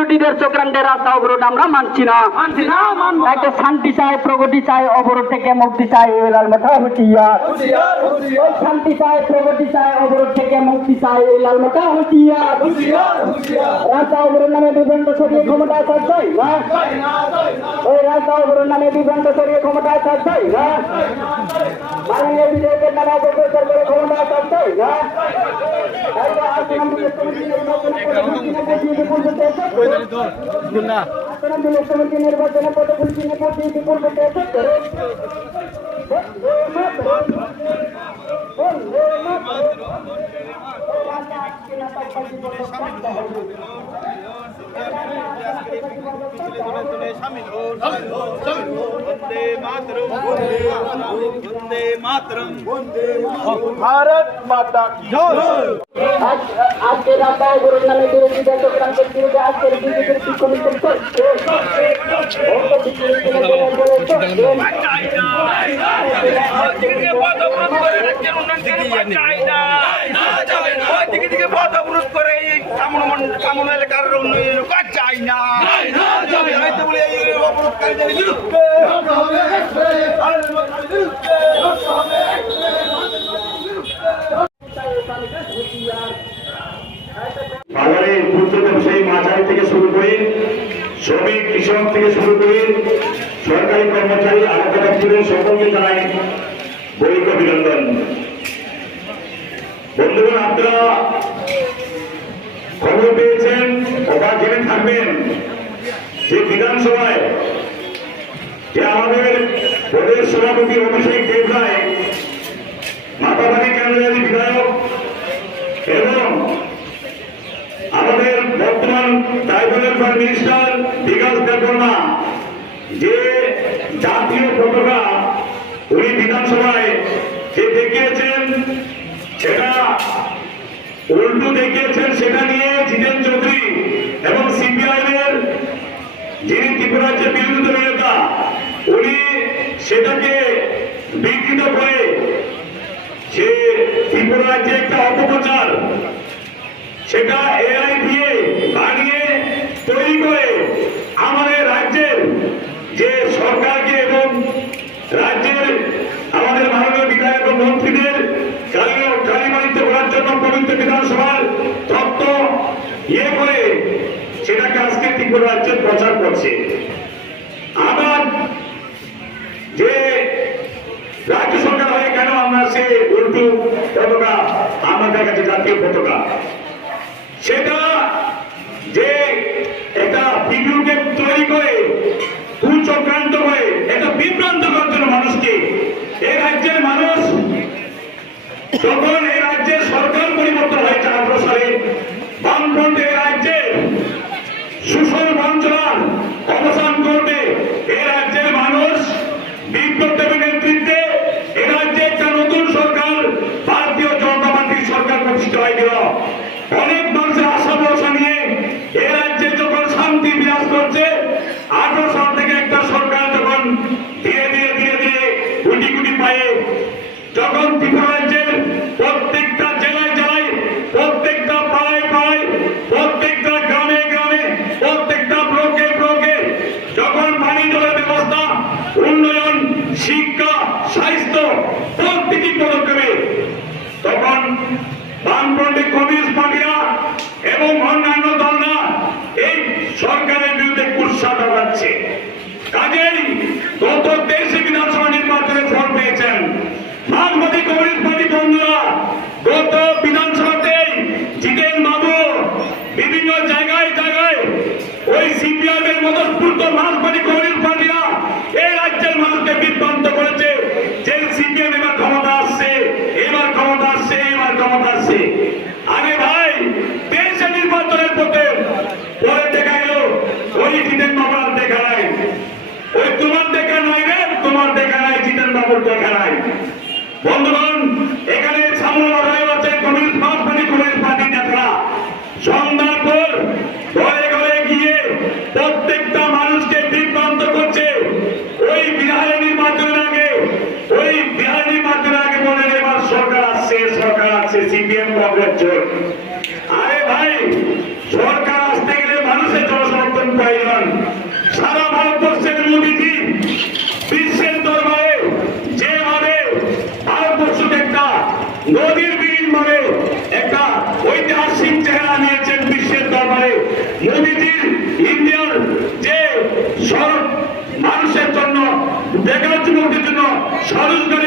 বিরোধীদের চক্রান্তের রাস্তা অবরোধ আমরা মানছি না। একটা শান্তি চাই, প্রগতি চাই, অবরোধ থেকে মুক্তি চাই। এই লাল মাথা হুঁশিয়ার, শান্তি চাই, প্রগতি চাই, অবরোধ থেকে মুক্তি চাই। এই লাল মাথা হুঁশিয়ার। রাস্তা অবরোধ নামে বিভ্রান্ত ছড়িয়ে ক্ষমতায় চাই না। ওই রাস্তা অবরোধ নামে বিভ্রান্ত ছড়িয়ে ক্ষমতায় চাই না। মাননীয় বিজেপির নামে অপপ্রচার করে ক্ষমতায় চাই না। নির্বাচনে পদগুলি भारत माता की जय। আজকে রাস্তা অবরোধ নামে বিরোধীদের চক্রান্তের বিরুদ্ধে আজকের বিজেপির কমিশন চলছে। এলাকার উন্নয়ন চাই না। বাজারের ক্ষুদ্র ব্যবসায়ী মাঝারি থেকে শুরু করে শ্রমিক কৃষক থেকে শুরু করে সরকারি কর্মচারী আলাদা দপ্তরের সকলকে জানাই বৈধ অভিনন্দন। বন্ধুগণ, আপনারা খবর পেয়েছেন, অবাক জেনে থাকবেন যে বিধানসভায় যে আমাদের প্রদেশ সভাপতি অভিষেক দেবরায় মাতাবাড়ি কেন্দ্রের বিধায়ক এবং আমাদের বর্তমান ট্রাইব্যুনাল মিনিস্টার বিকাশ দেববর্মা যে জাতীয় পতাকা উনি বিধানসভায় যে দেখিয়েছেন, সেটা উল্টো দেখিয়েছেন। সেটা নিয়ে জিতেন চৌধুরী এবং সিপিআইএম এর যিনি ত্রিপুরা রাজ্যের বিরোধী দলের নেতা, উনি সেটাকে বিকৃত করে সে ত্রিপুরা রাজ্যে একটা অপপ্রচার, সেটা এআই দিয়ে বানিয়ে তৈরি করে আমাদের রাজ্যের যে সরকারকে এবং রাজ্যের আমাদের মাননীয় বিধায়ক ও মন্ত্রীদের কালিমালিত করার জন্য পবিত্র বিধানসভার তত্ত্ব করে সেটাকে আজকে ত্রিপুরা রাজ্যের প্রচার করছে। আবার যে রাজ্য সরকার হয়ে কেন আমরা সে উল্টো পতাকা আমাদের কাছে জাতীয় পতাকা, সেটা যে একটা ভিডিওকে তৈরি করে কুচক্রান্ত করে এটা বিভ্রান্ত করার জন্য মানুষকে, এই রাজ্যের মানুষ যখন এই রাজ্যের সরকার পরিবর্তন হয়েছে 18 সালে, বামফ্রন্ট এই রাজ্যের শোষণ বঞ্চনার অবসান করবে। এই রাজ্যের মানুষ বিপ্লব দেবের নেতৃত্বে এই রাজ্যে একটা নতুন সরকার, ভারতীয় জনতা পার্টির সরকার প্রতিষ্ঠিত হয়েছিল। অনেক মানুষের আশা ভরসা নিয়ে এই রাজ্যে যখন শান্তি বিরাজ করছে, 18 সাল থেকে একটা সরকার যখন ধীরে ধীরে ধীরে ধীরে গুটি গুটি পায়ে যখন ত্রিপুরা রাজ্যের প্রত্যেকটা জেলায় জেলায়, প্রত্যেকটা পাড়ায় পাড়ায়, প্রত্যেকটা গ্রামে গ্রামে, প্রত্যেকটা ব্লকে ব্লকে যখন পানি জলের ব্যবস্থা, উন্নয়ন, শিক্ষা, স্বাস্থ্য প্রত্যেকটি পদক্ষেপে তখন বামফ্রন্টের কমিউনিস্ট পার্টিরা এবং অন্যান্য দলরা এই সরকারের বিরুদ্ধে কুৎসা চালাচ্ছে। কাজেই গত 23 বিধানসভা নির্বাচনে ফল পেয়েছেন মার্ক্সবাদী কমিউনিস্ট পার্টি বন্ধুরা। গত বিধানসভাতেই জিতেন বাবু বিভিন্ন জায়গায় জায়গায় ওই সিপিআইএম এর মদতপূর্ত মার্ক্সবাদী কমিউনিস্ট পার্টিরা এই রাজ্যের মানুষকে বিভ্রান্ত করেছে যে সিপিএম এবার ক্ষমতা আসছে, এবার ক্ষমতা আসছে, এবার ক্ষমতা আসছে। আরে ভাই, 23 নির্বাচনের পরে দেখা গেল ওই জিতেন বাবুর দেখা নাই, ওই তোমার দেখা নাই রে, তোমার দেখা নাই, জিতেন বাবুর দেখা নাই। বন্ধুগণ, এখানে সামনে লড়াই আছে কমিউনিস্ট মার্ক্সবাদী কমিউনিস্ট পার্টির নেতারা সন্ধ্যার পর ঘরে ঘরে গিয়ে প্রত্যেকটা মানুষকে বিভ্রান্ত করছে। ওই বিহারের নির্বাচনের আগে, ওই বিহার নির্বাচনের আগে বলে এবার সরকার আসছে, সরকার আসছে, সিপিএম কংগ্রেস জোট। আরে ভাই, সরকার আসতে গেলে মানুষের জনসমর্থন নদীর বিল মানে একটা ঐতিহাসিক চেহারা নিয়েছেন বিশ্বের দরবারে। মোদীজির ইন্ডিয়ার যে সড়ক মানুষের জন্য, বেকার যুবকদের জন্য স্বরোজগার